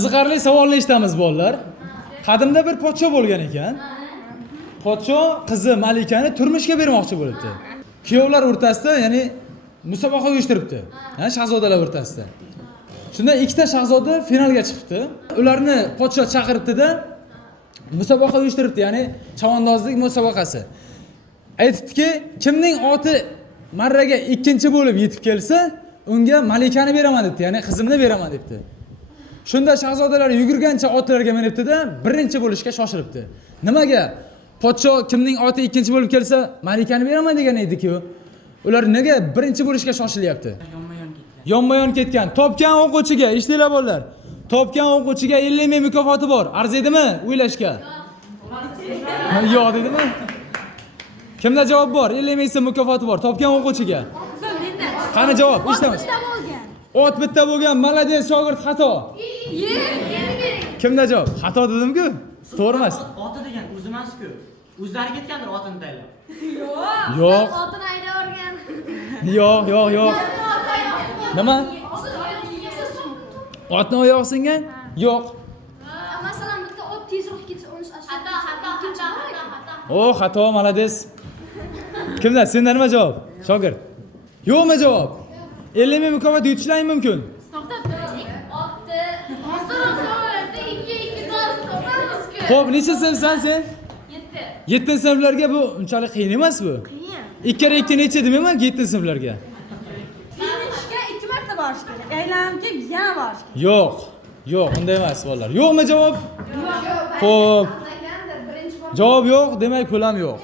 Qiziqarli savolni eshitamiz bolalar. Qadimda bir podsho bo'lgan ekan. Podsho qizi Malikani turmushga bermoqchi bo'libdi. Kuyovlar o'rtasida, ya'ni musobaqa uyushtiribdi. Shahzodalar o'rtasida. Shunda ikkita shahzoda finalga chiqibdi. Ularni podsho chaqiribdi-da, musobaqa uyushtiribdi, ya'ni chavandozlik musobaqasi. Aytibdiki, kimning oti marraga ikkinchi bo'lib yetib kelsa, unga Malikani beraman debdi, ya'ni qizimni beraman debdi. Shunda shahzodalar yugurgancha otlarga minibdi-da, birinchi bo'lishga shoshilibdi. Nimaga? Podsho kimning oti ikkinchi bo'lib kelsa, Malikani beraman degan edi-ku. Ular nega birinchi bo'lishga shoshilyapti? Yonma-yon ketgan. Topgan o'quvchiga, eshtinglar bolalar. Topgan o'quvchiga 50 ming mukofoti bor. Arziydimi o'ylashga? Yo'q dedimi? Kimda javob bor? 50 ming so'm mukofoti bor. Topgan o'quvchiga. Qani javob? Eshitamiz. Ot bitta bo'lgan, malades, shogird xato. Kimda javob? Xato dedim-ku. To'g'ri emas. Oti degan o'zi emas-ku. O'zlari ketgandir otini taylab. Yo'q. Otini ayda o'rgan. Yo'q. Nima? Otni oyog'i singan? Yo'q. Masalan, bitta ot tezroq ketsa, uni xato. Xato, malades. Kimda? Senda nima javob? Shogird. Yo'qmi javob? 50 ming mukofot yutishlaring mumkin. Xo'p, necha sinfsan sen? 7. 7 sinflarga bu unchalik qiyin emas bu. Qiyin. 2 kere 2 necha demayman 7 sinflarga. Finishga 2 marta borish kerak. Aylanib kelib yana borish kerak. Yo'q, unday emas bolalar. Yo'qmi javob? Xo'p. Javob yo'q, demak pul ham yo'q.